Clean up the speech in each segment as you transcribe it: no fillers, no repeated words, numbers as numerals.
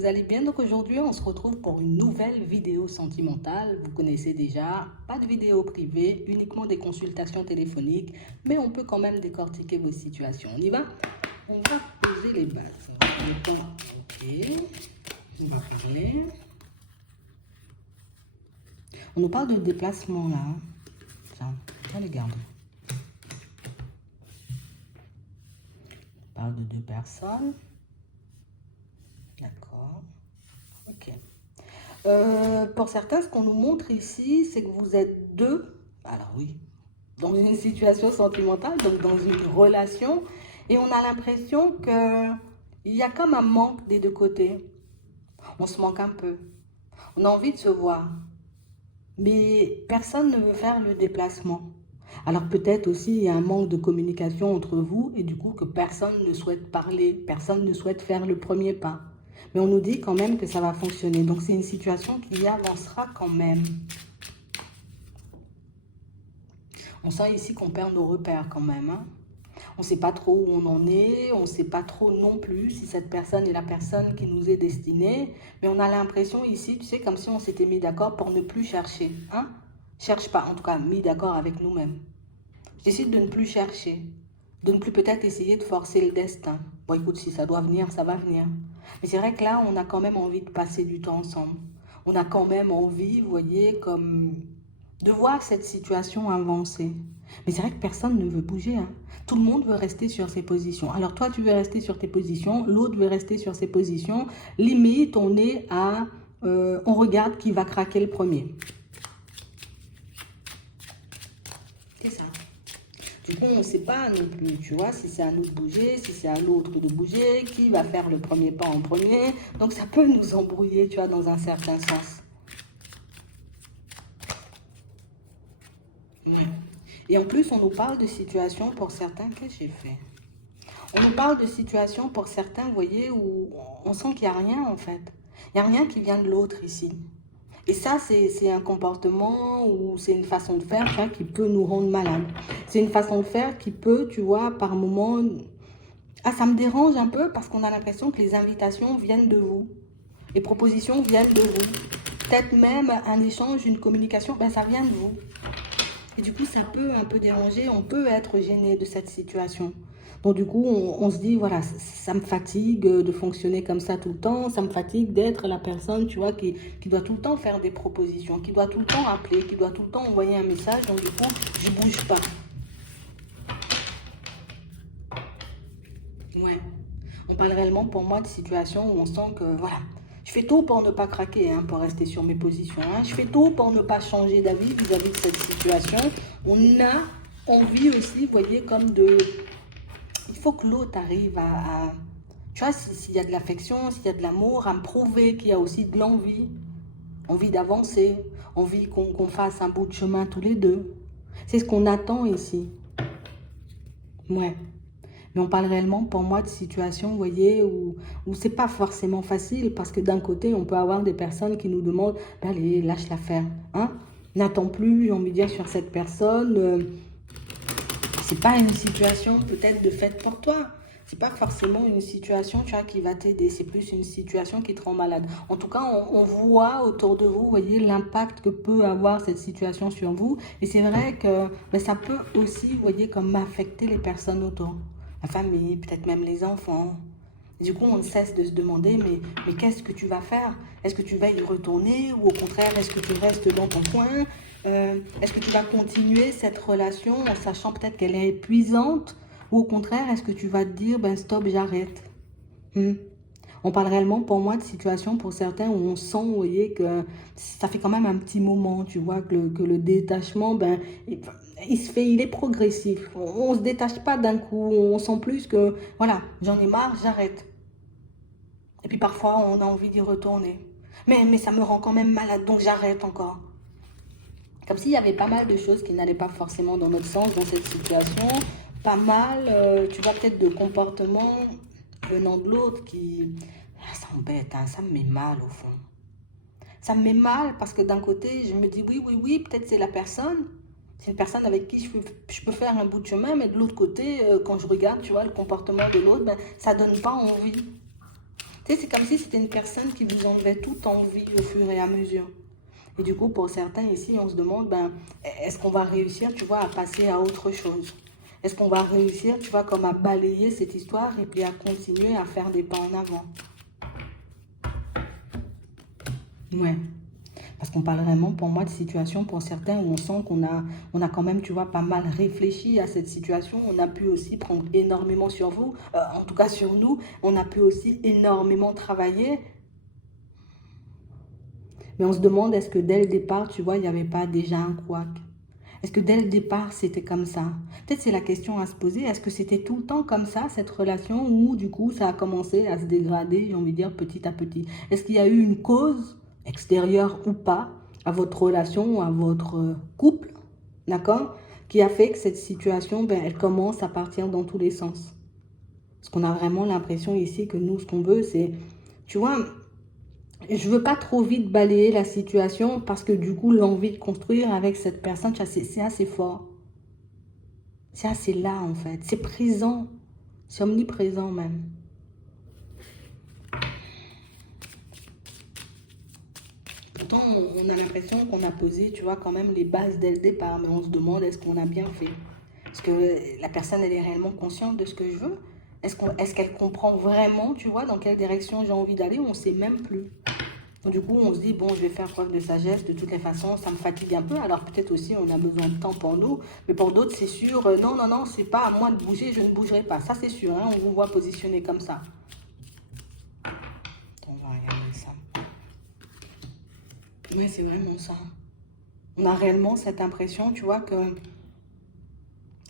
vous allez bien? Donc aujourd'hui, on se retrouve pour une nouvelle vidéo sentimentale. Vous connaissez déjà, pas de vidéo privée, uniquement des consultations téléphoniques, mais on peut quand même décortiquer vos situations. On y va? On va poser les bases. Ok, on va parler. On nous parle de déplacement là. Tiens, on les garde. On parle de deux personnes. D'accord. Ok. Pour certains, ce qu'on nous montre ici, c'est que vous êtes deux, alors oui, dans une situation sentimentale, donc dans une relation, et on a l'impression qu'il y a comme un manque des deux côtés. On se manque un peu. On a envie de se voir, mais personne ne veut faire le déplacement. Alors peut-être aussi il y a un manque de communication entre vous et du coup que personne ne souhaite parler, personne ne souhaite faire le premier pas. Mais on nous dit quand même que ça va fonctionner. Donc c'est une situation qui avancera quand même. On sent ici qu'on perd nos repères quand même. Hein. On ne sait pas trop où on en est, on ne sait pas trop non plus si cette personne est la personne qui nous est destinée. Mais on a l'impression ici, tu sais, comme si on s'était mis d'accord pour ne plus chercher. Hein? Cherche pas, en tout cas mis d'accord avec nous-mêmes. Je décide de ne plus chercher, de ne plus peut-être essayer de forcer le destin. Bon, écoute, si ça doit venir, ça va venir. Mais c'est vrai que là, on a quand même envie de passer du temps ensemble. On a quand même envie, vous voyez, comme de voir cette situation avancer. Mais c'est vrai que personne ne veut bouger. Hein. Tout le monde veut rester sur ses positions. Alors toi, tu veux rester sur tes positions, l'autre veut rester sur ses positions. Limite, on est à... on regarde qui va craquer le premier. C'est ça. Du coup, on ne sait pas non plus, tu vois, si c'est à nous de bouger, si c'est à l'autre de bouger, qui va faire le premier pas en premier. Donc, ça peut nous embrouiller, tu vois, dans un certain sens. Ouais. Et en plus, on nous parle de situations pour certains que j'ai fait. On nous parle de situations pour certains, vous voyez, où on sent qu'il n'y a rien en fait. Il n'y a rien qui vient de l'autre ici. Et ça, c'est un comportement ou c'est une façon de faire, tu vois, qui peut nous rendre malades. C'est une façon de faire qui peut, tu vois, par moments... Ah, ça me dérange un peu parce qu'on a l'impression que les invitations viennent de vous. Les propositions viennent de vous. Peut-être même un échange, une communication, ben ça vient de vous. Et du coup, ça peut un peu déranger, on peut être gêné de cette situation. Donc du coup, on se dit, voilà, ça me fatigue de fonctionner comme ça tout le temps, ça me fatigue d'être la personne, tu vois, qui doit tout le temps faire des propositions, qui doit tout le temps appeler, qui doit tout le temps envoyer un message, donc du coup, je bouge pas. Ouais. On parle réellement pour moi de situations où on sent que, voilà, je fais tout pour ne pas craquer, hein, pour rester sur mes positions. Hein. Je fais tout pour ne pas changer d'avis vis-à-vis de cette situation. On a envie aussi, vous voyez, comme de... Il faut que l'autre arrive tu vois, s'il y a de l'affection, s'il y a de l'amour, à me prouver qu'il y a aussi de l'envie. Envie d'avancer, envie qu'on fasse un bout de chemin tous les deux. C'est ce qu'on attend ici. Ouais. Mais on parle réellement, pour moi, de situations, vous voyez, où c'est pas forcément facile, parce que d'un côté, on peut avoir des personnes qui nous demandent, ben, allez, lâche l'affaire, hein, n'attends plus, j'ai envie de dire, sur cette personne, c'est pas une situation peut-être de fait pour toi, c'est pas forcément une situation, tu vois, qui va t'aider, c'est plus une situation qui te rend malade. En tout cas, on voit autour de vous, vous voyez, l'impact que peut avoir cette situation sur vous, et c'est vrai que ben, ça peut aussi, vous voyez, comme affecter les personnes autour. La famille, peut-être même les enfants. Et du coup, on ne cesse de se demander, mais qu'est-ce que tu vas faire? Est-ce que tu vas y retourner ou au contraire, est-ce que tu restes dans ton coin? Est-ce que tu vas continuer cette relation en sachant peut-être qu'elle est épuisante? Ou au contraire, est-ce que tu vas te dire, ben stop, j'arrête? On parle réellement pour moi de situations pour certains où on sent, vous voyez, que ça fait quand même un petit moment, tu vois, que le détachement, ben, il se fait, il est progressif. On ne se détache pas d'un coup, on sent plus que, voilà, j'en ai marre, j'arrête. Et puis parfois, on a envie d'y retourner. Mais ça me rend quand même malade, donc j'arrête encore. Comme s'il y avait pas mal de choses qui n'allaient pas forcément dans notre sens dans cette situation. Pas mal, tu vois, peut-être de comportements venant de l'autre qui... Ah, ça m'embête, hein, ça me met mal au fond. Ça me met mal parce que d'un côté, je me dis oui, oui, oui, peut-être c'est la personne. C'est une personne avec qui je peux faire un bout de chemin, mais de l'autre côté, quand je regarde, tu vois, le comportement de l'autre, ben, ça donne pas envie. Tu sais, c'est comme si c'était une personne qui vous enlevait toute envie au fur et à mesure. Et du coup, pour certains ici, on se demande, ben, est-ce qu'on va réussir, tu vois, à passer à autre chose? Est-ce qu'on va réussir, tu vois, comme à balayer cette histoire et puis à continuer à faire des pas en avant? Ouais. Parce qu'on parle vraiment, pour moi, de situation pour certains où on sent qu'on a quand même, tu vois, pas mal réfléchi à cette situation. On a pu aussi prendre énormément sur vous, en tout cas sur nous. On a pu aussi énormément travailler. Mais on se demande, est-ce que dès le départ, tu vois, il n'y avait pas déjà un couac? Est-ce que dès le départ, c'était comme ça? Peut-être c'est la question à se poser. Est-ce que c'était tout le temps comme ça, cette relation, ou du coup, ça a commencé à se dégrader, j'ai envie de dire, petit à petit? Est-ce qu'il y a eu une cause, extérieure ou pas, à votre relation ou à votre couple, d'accord, qui a fait que cette situation, ben, elle commence à partir dans tous les sens? Parce qu'on a vraiment l'impression ici que nous, ce qu'on veut, c'est, tu vois, je veux pas trop vite balayer la situation parce que du coup, l'envie de construire avec cette personne, c'est assez fort. C'est assez là, en fait. C'est présent. C'est omniprésent, même. Pourtant, on a l'impression qu'on a posé, tu vois, quand même les bases dès le départ. Mais on se demande, est-ce qu'on a bien fait? Est-ce que la personne, elle est réellement consciente de ce que je veux? Est-ce qu'elle comprend vraiment, tu vois, dans quelle direction j'ai envie d'aller? On ne sait même plus. Donc, du coup, on se dit, bon, je vais faire preuve de sagesse. De toutes les façons, ça me fatigue un peu. Alors, peut-être aussi, on a besoin de temps pour nous. Mais pour d'autres, c'est sûr, non, non, non, c'est pas à moi de bouger, je ne bougerai pas. Ça, c'est sûr, hein, on vous voit positionner comme ça. On va regarder ça. Ouais, c'est vraiment ça. On a réellement cette impression, tu vois, que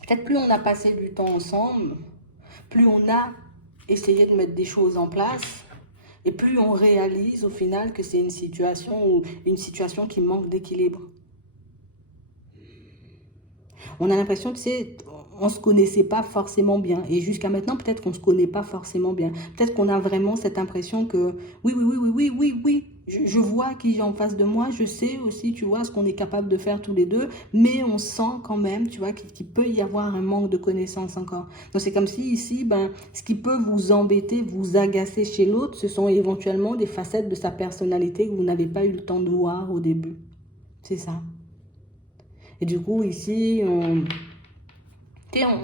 peut-être plus on a passé du temps ensemble, plus on a essayé de mettre des choses en place, et plus on réalise au final que c'est une situation qui manque d'équilibre. On a l'impression, tu sais, on ne se connaissait pas forcément bien. Et jusqu'à maintenant, peut-être qu'on ne se connaît pas forcément bien. Peut-être qu'on a vraiment cette impression que oui, oui, oui, oui, oui, oui, oui. Je vois qui j'ai en face de moi. Je sais aussi, tu vois, ce qu'on est capable de faire tous les deux. Mais on sent quand même, tu vois, qu'il peut y avoir un manque de connaissances encore. Donc c'est comme si ici, ben, ce qui peut vous embêter, vous agacer chez l'autre, ce sont éventuellement des facettes de sa personnalité que vous n'avez pas eu le temps de voir au début. C'est ça. Et du coup, ici,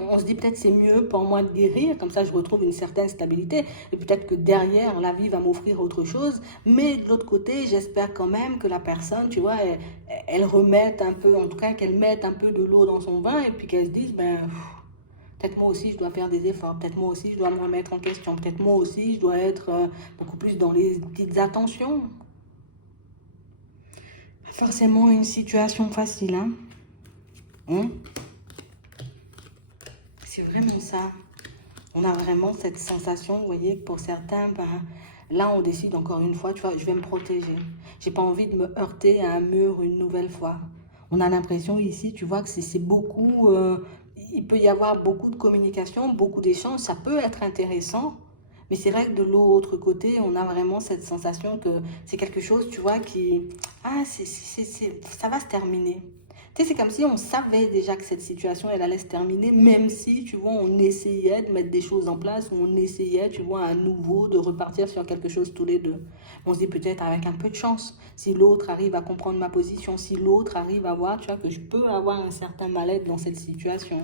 on se dit peut-être c'est mieux pour moi de guérir, comme ça je retrouve une certaine stabilité. Et peut-être que derrière, la vie va m'offrir autre chose. Mais de l'autre côté, j'espère quand même que la personne, tu vois, elle remette un peu, en tout cas qu'elle mette un peu de l'eau dans son vin et puis qu'elle se dise, ben, peut-être moi aussi je dois faire des efforts, peut-être moi aussi je dois me remettre en question, peut-être moi aussi je dois être beaucoup plus dans les petites attentions. Pas forcément une situation facile, hein. Hein. C'est vraiment ça. On a vraiment cette sensation, vous voyez, que pour certains, ben, là, on décide encore une fois, tu vois, je vais me protéger. J'ai pas envie de me heurter à un mur une nouvelle fois. On a l'impression ici, tu vois, que c'est beaucoup, il peut y avoir beaucoup de communication, beaucoup d'échanges, ça peut être intéressant, mais c'est vrai que de l'autre côté, on a vraiment cette sensation que c'est quelque chose, tu vois, qui, ah, ça va se terminer. Tu sais, c'est comme si on savait déjà que cette situation, elle allait se terminer, même si, tu vois, on essayait de mettre des choses en place, ou on essayait, tu vois, à nouveau de repartir sur quelque chose tous les deux. On se dit peut-être avec un peu de chance, si l'autre arrive à comprendre ma position, si l'autre arrive à voir, tu vois, que je peux avoir un certain mal-être dans cette situation.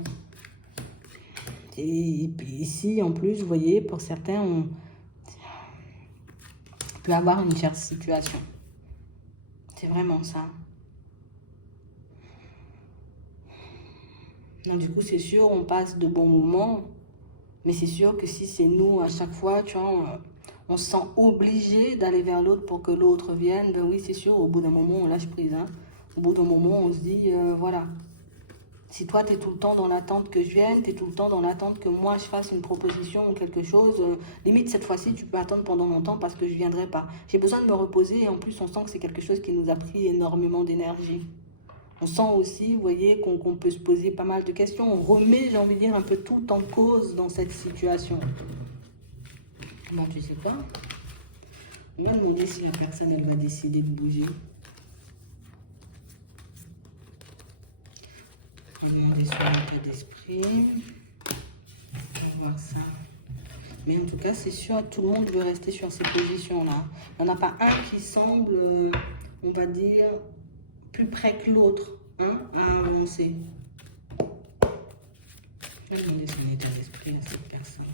Et puis ici, en plus, vous voyez, pour certains, on peut avoir une chère situation. C'est vraiment ça. Donc, du coup, c'est sûr, on passe de bons moments, mais c'est sûr que si c'est nous, à chaque fois, tu vois, on se sent obligé d'aller vers l'autre pour que l'autre vienne, ben oui, c'est sûr, au bout d'un moment, on lâche prise, hein. Au bout d'un moment, on se dit, voilà, si toi, tu es tout le temps dans l'attente que je vienne, tu es tout le temps dans l'attente que moi, je fasse une proposition ou quelque chose, limite, cette fois-ci, tu peux attendre pendant longtemps parce que je ne viendrai pas. J'ai besoin de me reposer et en plus, on sent que c'est quelque chose qui nous a pris énormément d'énergie. On sent aussi, vous voyez, qu'on peut se poser pas mal de questions. On remet, j'ai envie de dire, un peu tout en cause dans cette situation. Comment tu sais quoi? On va demander si la personne, elle va décider de bouger. On va demander sur l'état d'esprit. On va voir ça. Mais en tout cas, c'est sûr, tout le monde veut rester sur ces positions-là. Il n'y en a pas un qui semble, on va dire, plus près que l'autre, hein, à avancer. Je vais demander son état d'esprit à cette personne.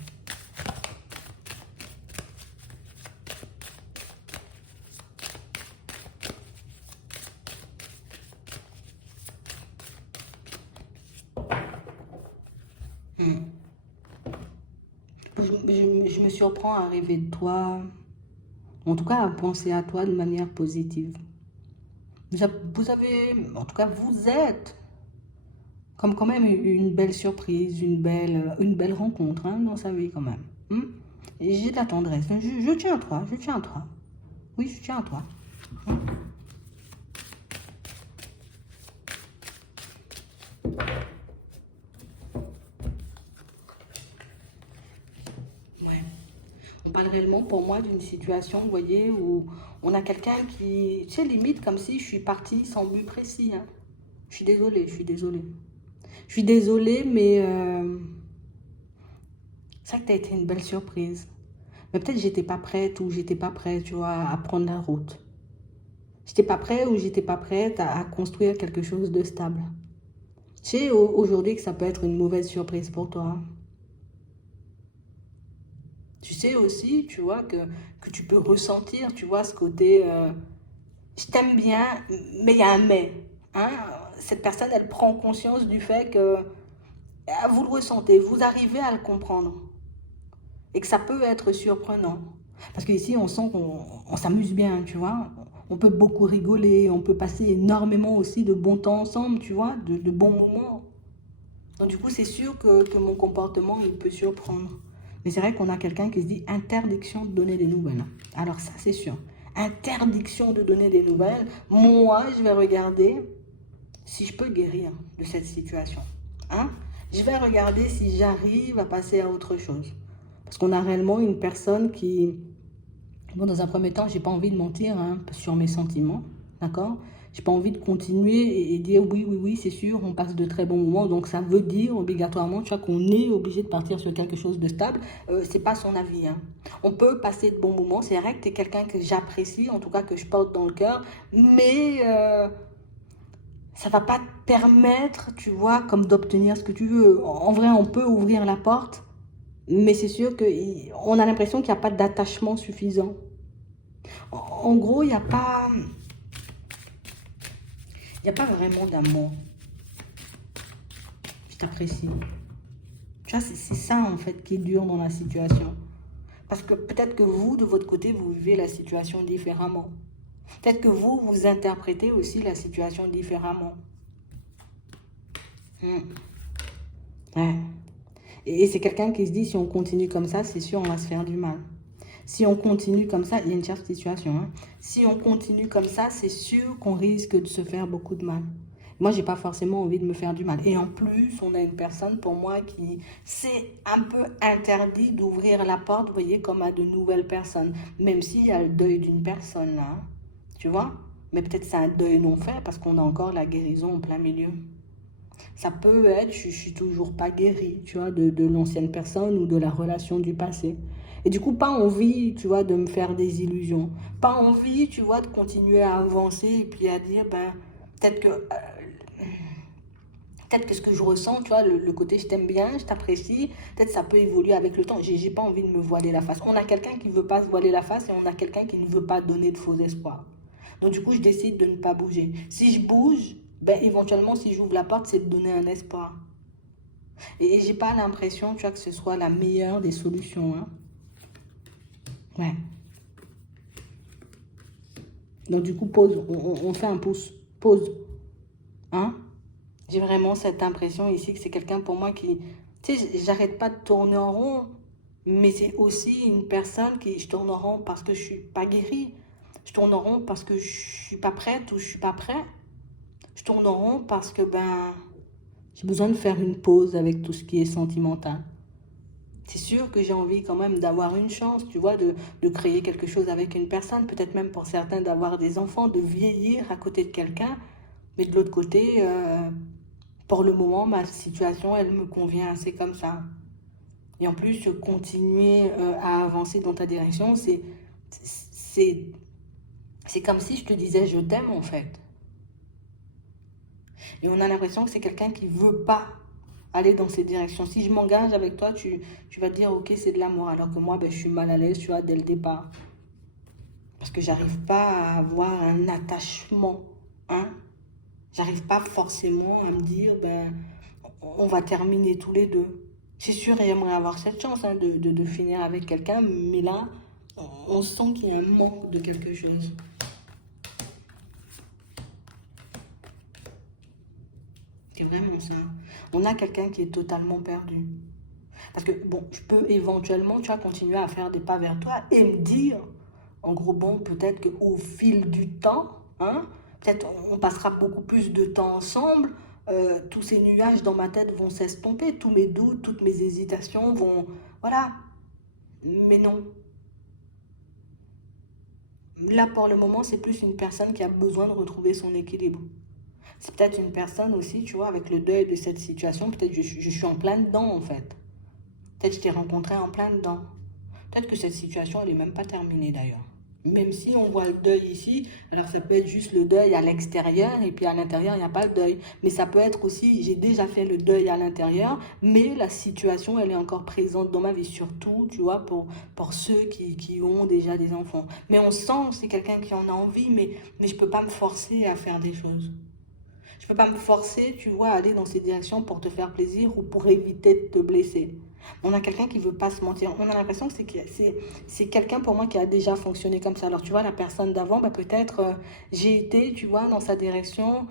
Je me surprends à rêver de toi, en tout cas à penser à toi de manière positive. Vous avez, en tout cas vous êtes, comme quand même une belle surprise, une belle rencontre hein, dans sa vie quand même. Et j'ai de la tendresse. Je tiens à toi, je tiens à toi. Oui, je tiens à toi. Ouais. On parle réellement pour moi d'une situation, vous voyez, où on a quelqu'un qui, tu sais, limite comme si je suis partie sans but précis. Hein. Je suis désolée, je suis désolée. Je suis désolée, mais c'est vrai que tu as été une belle surprise. Mais peut-être j'étais pas prête ou j'étais pas prête, tu vois, à prendre la route. J'étais pas prête ou j'étais pas prête à construire quelque chose de stable. Tu sais, aujourd'hui que ça peut être une mauvaise surprise pour toi. Hein. Tu sais aussi, tu vois, que tu peux ressentir, tu vois, ce côté, je t'aime bien, mais il y a un mais. Hein. Cette personne, elle prend conscience du fait que vous le ressentez, vous arrivez à le comprendre. Et que ça peut être surprenant. Parce qu'ici, on sent qu'on s'amuse bien, tu vois. On peut beaucoup rigoler, on peut passer énormément aussi de bon temps ensemble, tu vois, de bons moments. Donc du coup, c'est sûr que mon comportement, il peut surprendre. Mais c'est vrai qu'on a quelqu'un qui se dit interdiction de donner des nouvelles. Alors ça, c'est sûr. Interdiction de donner des nouvelles. Moi, je vais regarder si je peux guérir de cette situation. Hein? Je vais regarder si j'arrive à passer à autre chose. Parce qu'on a réellement une personne qui... Bon, dans un premier temps, j'ai pas envie de mentir hein, sur mes sentiments, d'accord? J'ai pas envie de continuer et dire oui, oui, oui, c'est sûr, on passe de très bons moments. Donc ça veut dire obligatoirement, tu vois, qu'on est obligé de partir sur quelque chose de stable. C'est pas son avis. Hein. On peut passer de bons moments. C'est vrai que tu es quelqu'un que j'apprécie, en tout cas que je porte dans le cœur, mais ça va pas te permettre, tu vois, comme d'obtenir ce que tu veux. En vrai, on peut ouvrir la porte. Mais c'est sûr qu'on a l'impression qu'il n'y a pas d'attachement suffisant. En gros, il y a pas vraiment d'amour. Je t'apprécie. Tu vois, c'est ça en fait qui est dur dans la situation. Parce que peut-être que vous, de votre côté, vous vivez la situation différemment. Peut-être que vous, vous interprétez aussi la situation différemment. Ouais. Et c'est quelqu'un qui se dit, si on continue comme ça, c'est sûr, on va se faire du mal. Si on continue comme ça, il y a une tierce situation. Hein. Si on continue comme ça, c'est sûr qu'on risque de se faire beaucoup de mal. Moi, j'ai pas forcément envie de me faire du mal. Et en plus, on a une personne pour moi qui c'est un peu interdit d'ouvrir la porte, vous voyez, comme à de nouvelles personnes. Même s'il y a le deuil d'une personne là. Hein. Tu vois? Mais peut-être c'est un deuil non fait parce qu'on a encore la guérison en plein milieu. Ça peut être, je suis toujours pas guérie, tu vois, de l'ancienne personne ou de la relation du passé. Et du coup, pas envie, tu vois, de me faire des illusions. Pas envie, tu vois, de continuer à avancer et puis à dire, ben, peut-être que, peut-être que ce que je ressens, tu vois, le côté je t'aime bien, je t'apprécie, peut-être ça peut évoluer avec le temps. J'ai pas envie de me voiler la face. On a quelqu'un qui veut pas se voiler la face et on a quelqu'un qui ne veut pas donner de faux espoirs. Donc du coup, je décide de ne pas bouger. Si je bouge, ben, éventuellement, si j'ouvre la porte, c'est de donner un espoir. Et j'ai pas l'impression, tu vois, que ce soit la meilleure des solutions. Hein. Ouais. Donc du coup, pause. On fait un pouce. Pause. Hein? J'ai vraiment cette impression ici que c'est quelqu'un pour moi qui... Tu sais, j'arrête pas de tourner en rond. Mais c'est aussi une personne qui... Je tourne en rond parce que je suis pas guérie. Je tourne en rond parce que je suis pas prête ou je suis pas prêt. Je tourne en rond parce que, ben... J'ai besoin de faire une pause avec tout ce qui est sentimental. C'est sûr que j'ai envie quand même d'avoir une chance, tu vois, de créer quelque chose avec une personne, peut-être même pour certains d'avoir des enfants, de vieillir à côté de quelqu'un. Mais de l'autre côté, pour le moment, ma situation, elle me convient assez comme ça. Et en plus, continuer à avancer dans ta direction, c'est comme si je te disais je t'aime en fait. Et on a l'impression que c'est quelqu'un qui ne veut pas aller dans cette direction. Si je m'engage avec toi, tu vas te dire ok, c'est de l'amour, alors que moi, ben, je suis mal à l'aise, tu vois, dès le départ. Parce que j'arrive pas à avoir un attachement, hein. J'arrive pas forcément à me dire, ben, on va terminer tous les deux. C'est sûr, j'aimerais avoir cette chance hein, de finir avec quelqu'un, mais là, on sent qu'il y a un manque de quelque chose. C'est vraiment ça. On a quelqu'un qui est totalement perdu. Parce que, bon, je peux éventuellement, tu vois, continuer à faire des pas vers toi et me dire, en gros, bon, peut-être qu'au fil du temps, hein, peut-être on passera beaucoup plus de temps ensemble, tous ces nuages dans ma tête vont s'estomper, tous mes doutes, toutes mes hésitations vont... Voilà. Mais non. Là, pour le moment, c'est plus une personne qui a besoin de retrouver son équilibre. C'est peut-être une personne aussi, tu vois, avec le deuil de cette situation, peut-être je suis en plein dedans, en fait. Peut-être que je t'ai rencontré en plein dedans. Peut-être que cette situation, elle n'est même pas terminée, d'ailleurs. Même si on voit le deuil ici, alors ça peut être juste le deuil à l'extérieur et puis à l'intérieur, il n'y a pas le deuil. Mais ça peut être aussi, j'ai déjà fait le deuil à l'intérieur, mais la situation, elle est encore présente dans ma vie, surtout, tu vois, pour ceux qui ont déjà des enfants. Mais on sent que c'est quelqu'un qui en a envie, mais je ne peux pas me forcer à faire des choses. Je ne peux pas me forcer, tu vois, à aller dans ces directions pour te faire plaisir ou pour éviter de te blesser. On a quelqu'un qui ne veut pas se mentir. On a l'impression que c'est quelqu'un pour moi qui a déjà fonctionné comme ça. Alors, tu vois, la personne d'avant, bah, peut-être j'ai été, tu vois, dans sa direction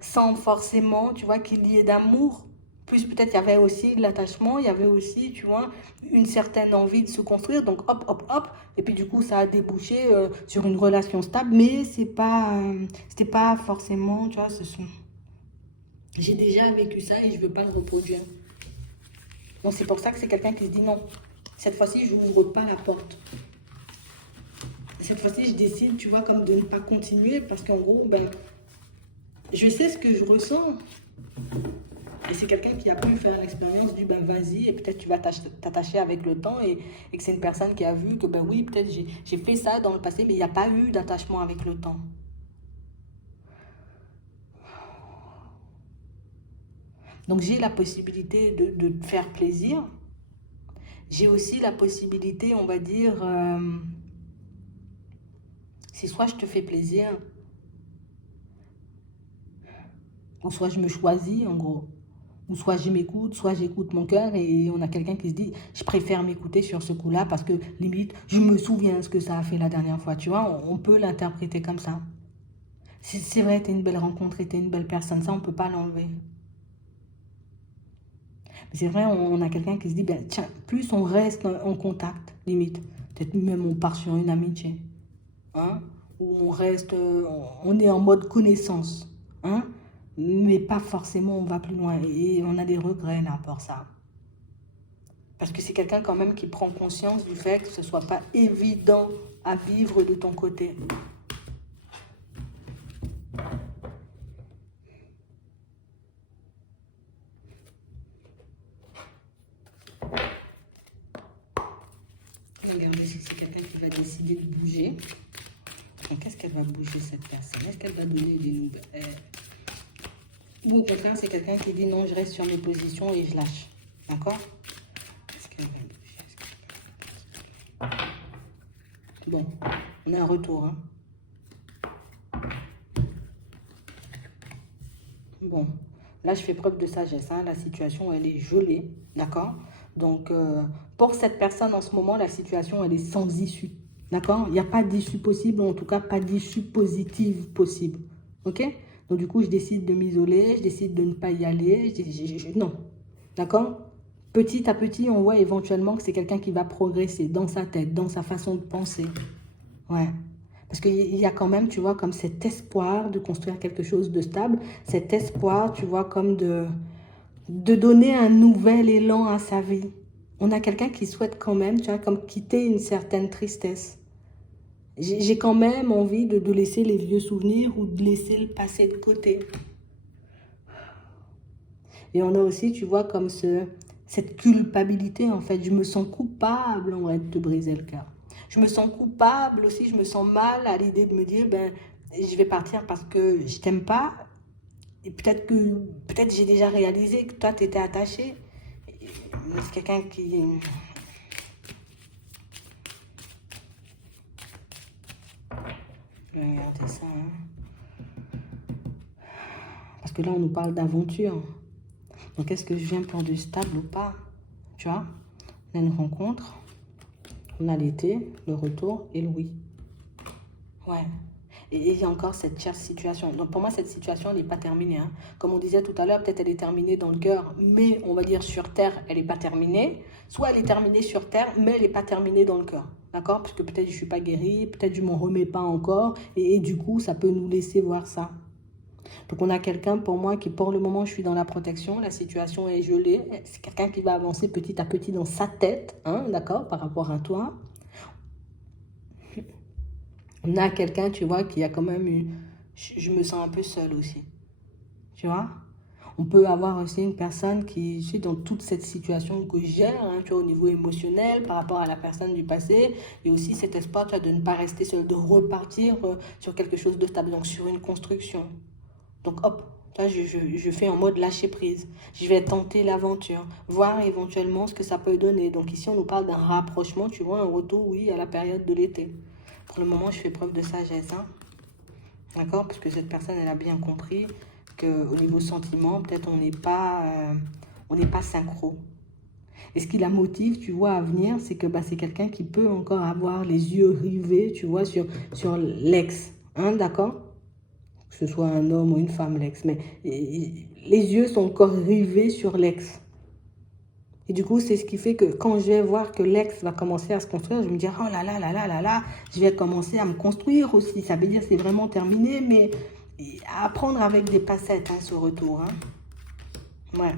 sans forcément, tu vois, qu'il y ait d'amour. Plus peut-être il y avait aussi de l'attachement, il y avait aussi, tu vois, une certaine envie de se construire. Donc, hop, hop, hop. Et puis, du coup, ça a débouché sur une relation stable. Mais c'était pas forcément, tu vois, j'ai déjà vécu ça et je ne veux pas le reproduire. Donc c'est pour ça que c'est quelqu'un qui se dit non. Cette fois-ci, je n'ouvre pas la porte. Cette fois-ci, je décide, tu vois, comme de ne pas continuer parce qu'en gros, ben, je sais ce que je ressens. Et c'est quelqu'un qui a pu faire l'expérience du ben vas-y et peut-être tu vas t'attacher avec le temps et que c'est une personne qui a vu que ben oui, peut-être j'ai fait ça dans le passé, mais il n'y a pas eu d'attachement avec le temps. Donc j'ai la possibilité de te faire plaisir. J'ai aussi la possibilité, on va dire, c'est soit je te fais plaisir, ou soit je me choisis en gros. Ou soit je m'écoute, soit j'écoute mon cœur et on a quelqu'un qui se dit je préfère m'écouter sur ce coup-là parce que limite je me souviens ce que ça a fait la dernière fois. Tu vois, on peut l'interpréter comme ça. C'est vrai, t'es une belle rencontre et t'es une belle personne, ça on peut pas l'enlever. Mais c'est vrai, on a quelqu'un qui se dit ben tiens, plus on reste en contact, limite, peut-être même on part sur une amitié, hein, où on reste, on est en mode connaissance, hein, mais pas forcément on va plus loin et on a des regrets là pour ça. Parce que c'est quelqu'un quand même qui prend conscience du fait que ce ne soit pas évident à vivre de ton côté. Regardez si c'est quelqu'un qui va décider de bouger. Donc, qu'est-ce qu'elle va bouger cette personne? Est-ce qu'elle va donner des nouvelles? Ou au contraire, c'est quelqu'un qui dit non, je reste sur mes positions et je lâche. D'accord? Est-ce qu'elle va bouger? Bon, on a un retour. Hein. Bon, là, je fais preuve de sagesse. Hein. La situation, elle est gelée. D'accord? Donc, pour cette personne, en ce moment, la situation, elle est sans issue. D'accord? Il n'y a pas d'issue possible, ou en tout cas, pas d'issue positive possible. Ok? Donc, du coup, je décide de m'isoler, je décide de ne pas y aller. Non. D'accord? Petit à petit, on voit éventuellement que c'est quelqu'un qui va progresser dans sa tête, dans sa façon de penser. Ouais. Parce qu'il y a quand même, tu vois, comme cet espoir de construire quelque chose de stable, cet espoir, tu vois, comme de donner un nouvel élan à sa vie. On a quelqu'un qui souhaite quand même, tu vois, comme quitter une certaine tristesse. J'ai quand même envie de laisser les vieux souvenirs ou de laisser le passé de côté. Et on a aussi, tu vois, comme cette culpabilité, en fait. Je me sens coupable, en vrai, de te briser le cœur. Je me sens coupable aussi, je me sens mal à l'idée de me dire, ben, je vais partir parce que je t'aime pas. Et peut-être j'ai déjà réalisé que toi, tu étais attaché. C'est quelqu'un qui... Regardez ça, hein. Parce que là, on nous parle d'aventure. Donc, est-ce que je viens pour du stable ou pas? Tu vois, on a une rencontre, on a l'été, le retour et le oui. Ouais. Et il y a encore cette chère situation. Donc, pour moi, cette situation, elle n'est pas terminée, hein. Comme on disait tout à l'heure, peut-être elle est terminée dans le cœur, mais on va dire sur Terre, elle n'est pas terminée. Soit elle est terminée sur Terre, mais elle n'est pas terminée dans le cœur. D'accord? Parce que peut-être je ne suis pas guérie, peut-être je ne m'en remets pas encore. Et du coup, ça peut nous laisser voir ça. Donc on a quelqu'un pour moi qui pour le moment je suis dans la protection, la situation est gelée, c'est quelqu'un qui va avancer petit à petit dans sa tête, hein, d'accord, par rapport à toi. On a quelqu'un, tu vois, qui a quand même eu, je me sens un peu seule aussi, tu vois. On peut avoir aussi une personne qui suit dans toute cette situation que je gère, hein, tu vois, au niveau émotionnel, par rapport à la personne du passé, et aussi cet espoir, tu vois, de ne pas rester seul, de repartir sur quelque chose de stable, donc sur une construction. Donc hop, là je fais en mode lâcher prise. Je vais tenter l'aventure, voir éventuellement ce que ça peut donner. Donc ici on nous parle d'un rapprochement, tu vois, un retour, oui, à la période de l'été. Pour le moment je fais preuve de sagesse, hein. D'accord? Parce que cette personne elle a bien compris qu'au niveau sentiment, peut-être on n'est pas synchro. Et ce qui la motive, tu vois, à venir, c'est que bah, c'est quelqu'un qui peut encore avoir les yeux rivés, tu vois, sur l'ex. Hein, d'accord? Que ce soit un homme ou une femme, l'ex, mais les yeux sont encore rivés sur l'ex. Et du coup, c'est ce qui fait que quand je vais voir que l'ex va commencer à se construire, je me dis, oh là là là là là là, je vais commencer à me construire aussi. Ça veut dire que c'est vraiment terminé, mais à prendre avec des passettes, hein, ce retour. Hein. Ouais.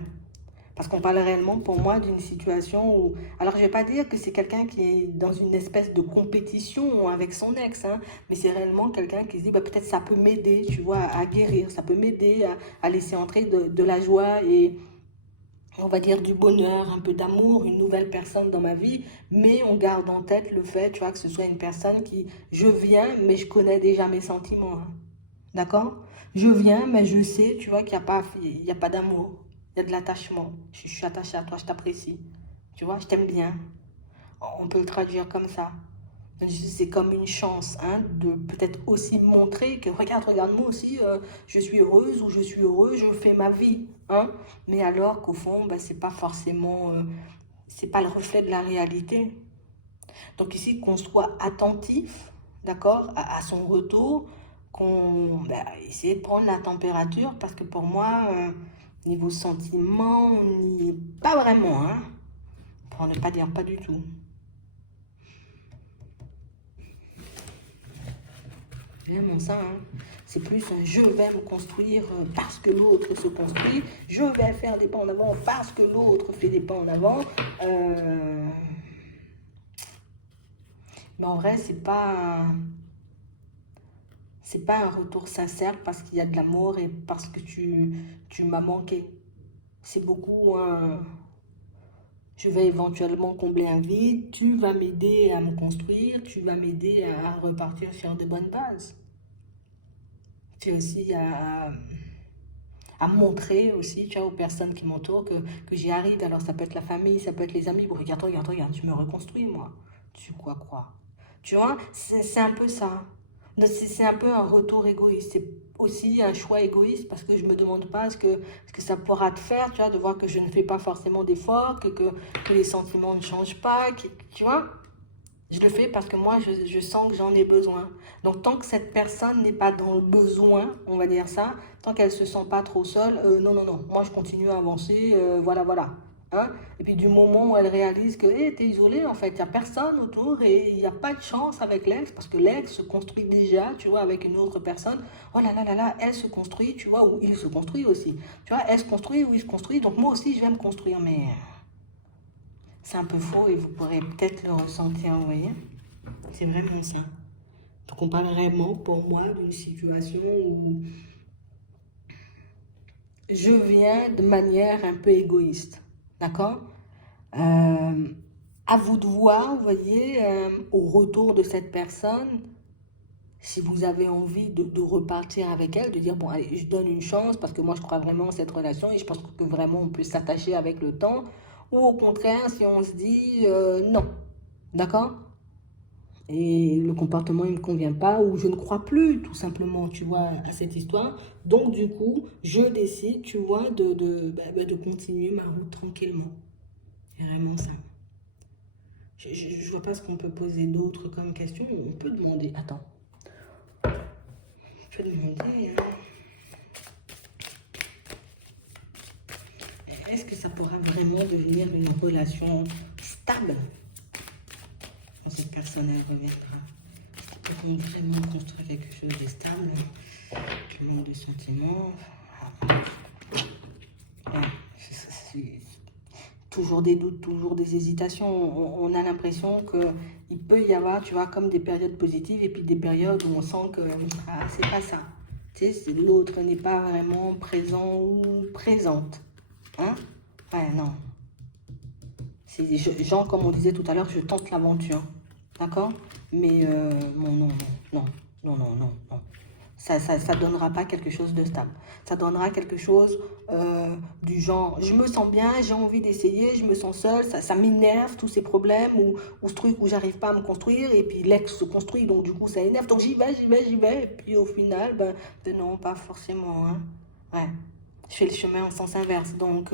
Parce qu'on parle réellement, pour moi, d'une situation où... Alors, je ne vais pas dire que c'est quelqu'un qui est dans une espèce de compétition avec son ex, hein, mais c'est réellement quelqu'un qui se dit, bah, peut-être ça peut m'aider, tu vois, à guérir, ça peut m'aider à laisser entrer de la joie et, on va dire, du bonheur, un peu d'amour, une nouvelle personne dans ma vie, mais on garde en tête le fait, tu vois, que ce soit une personne qui, je viens, mais je connais déjà mes sentiments, hein. D'accord? Je viens, mais je sais, tu vois, qu'il n'y a pas d'amour. Il y a de l'attachement. Je suis attachée à toi, je t'apprécie. Tu vois, je t'aime bien. On peut le traduire comme ça. C'est comme une chance, hein, de peut-être aussi montrer que, regarde, moi aussi, je suis heureuse ou je suis heureux, je fais ma vie. Hein, mais alors qu'au fond, bah, c'est pas forcément, c'est pas le reflet de la réalité. Donc ici, qu'on soit attentif, d'accord, à son retour, qu'on essaie de prendre la température, parce que pour moi, niveau sentiment, on n'y est pas vraiment, hein, pour ne pas dire pas du tout. Vraiment ça, hein. C'est plus un je vais me construire parce que l'autre se construit, je vais faire des pas en avant parce que l'autre fait des pas en avant. Mais en vrai, c'est pas un retour sincère parce qu'il y a de l'amour et parce que tu m'as manqué. C'est beaucoup un... Je vais éventuellement combler un vide, tu vas m'aider à me construire, tu vas m'aider à repartir sur de bonnes bases. C'est aussi à montrer aussi, tu vois, aux personnes qui m'entourent que j'y arrive. Alors ça peut être la famille, ça peut être les amis. Bon, regarde, tu me reconstruis, moi. Tu crois? Tu vois, c'est un peu ça. C'est un peu un retour égoïste. C'est aussi un choix égoïste parce que je me demande pas ce que ça pourra te faire, tu vois, de voir que je ne fais pas forcément d'efforts, que les sentiments ne changent pas, tu vois. Je le fais parce que moi, je sens que j'en ai besoin. Donc, tant que cette personne n'est pas dans le besoin, on va dire ça, tant qu'elle ne se sent pas trop seule, non. Moi, je continue à avancer, voilà. Hein? Et puis, du moment où elle réalise que t'es isolée, en fait, il n'y a personne autour et il n'y a pas de chance avec l'ex, parce que l'ex se construit déjà, tu vois, avec une autre personne. Oh là, elle se construit, tu vois, ou il se construit aussi. Tu vois, elle se construit ou il se construit, donc moi aussi, je vais me construire, mais... C'est un peu faux et vous pourrez peut-être le ressentir, vous voyez. C'est vraiment ça. Donc on parle vraiment pour moi d'une situation où je viens de manière un peu égoïste. D'accord? À vous de voir, vous voyez, au retour de cette personne, si vous avez envie de repartir avec elle, de dire, bon, allez, je donne une chance parce que moi, je crois vraiment en cette relation et je pense que vraiment on peut s'attacher avec le temps. Ou au contraire, si on se dit, non, d'accord? Et le comportement ne me convient pas ou je ne crois plus tout simplement, tu vois, à cette histoire. Donc du coup, je décide, tu vois, de continuer ma route tranquillement. C'est vraiment ça. Je vois pas ce qu'on peut poser d'autre comme question. On peut demander, attends, on peut demander, est-ce que ça pourra vraiment devenir une relation stable quand cette personne elle reviendra? Peut-on vraiment construire quelque chose de stable, qui manque de sentiments? Ouais, c'est toujours des doutes, toujours des hésitations. On a l'impression qu'il peut y avoir, tu vois, comme des périodes positives et puis des périodes où on sent que c'est pas ça. Tu sais, l'autre n'est pas vraiment présent ou présente. Hein? Ouais, non. Genre, comme on disait tout à l'heure, je tente l'aventure. D'accord? Mais non, non, non, non, non, non, non, non. Ça donnera pas quelque chose de stable. Ça donnera quelque chose du genre, je me sens bien, j'ai envie d'essayer, je me sens seule, ça m'énerve tous ces problèmes ou ce truc où j'arrive pas à me construire et puis l'ex se construit, donc du coup ça énerve. Donc j'y vais, j'y vais, j'y vais. Et puis au final, ben non, pas forcément. Hein. Ouais. Je fais le chemin en sens inverse. Donc,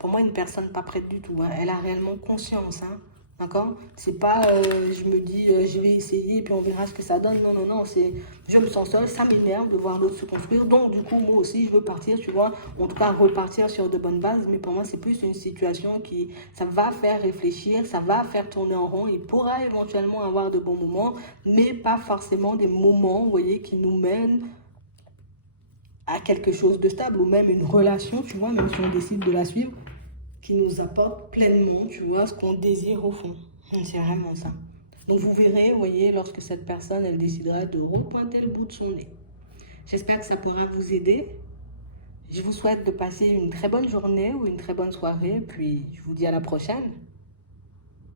pour moi, une personne pas prête du tout. Hein. Elle a réellement conscience. Hein. D'accord? C'est pas, je me dis, je vais essayer et puis on verra ce que ça donne. Non, non, non. C'est, je me sens seule, ça m'énerve de voir l'autre se construire. Donc, du coup, moi aussi, je veux partir, tu vois. En tout cas, repartir sur de bonnes bases. Mais pour moi, c'est plus une situation qui, ça va faire réfléchir, ça va faire tourner en rond. Il pourra éventuellement avoir de bons moments, mais pas forcément des moments, vous voyez, qui nous mènent à quelque chose de stable ou même une relation, tu vois, même si on décide de la suivre, qui nous apporte pleinement, tu vois, ce qu'on désire au fond. C'est vraiment ça. Donc vous verrez, vous voyez, lorsque cette personne, elle décidera de repointer le bout de son nez. J'espère que ça pourra vous aider. Je vous souhaite de passer une très bonne journée ou une très bonne soirée, puis je vous dis à la prochaine.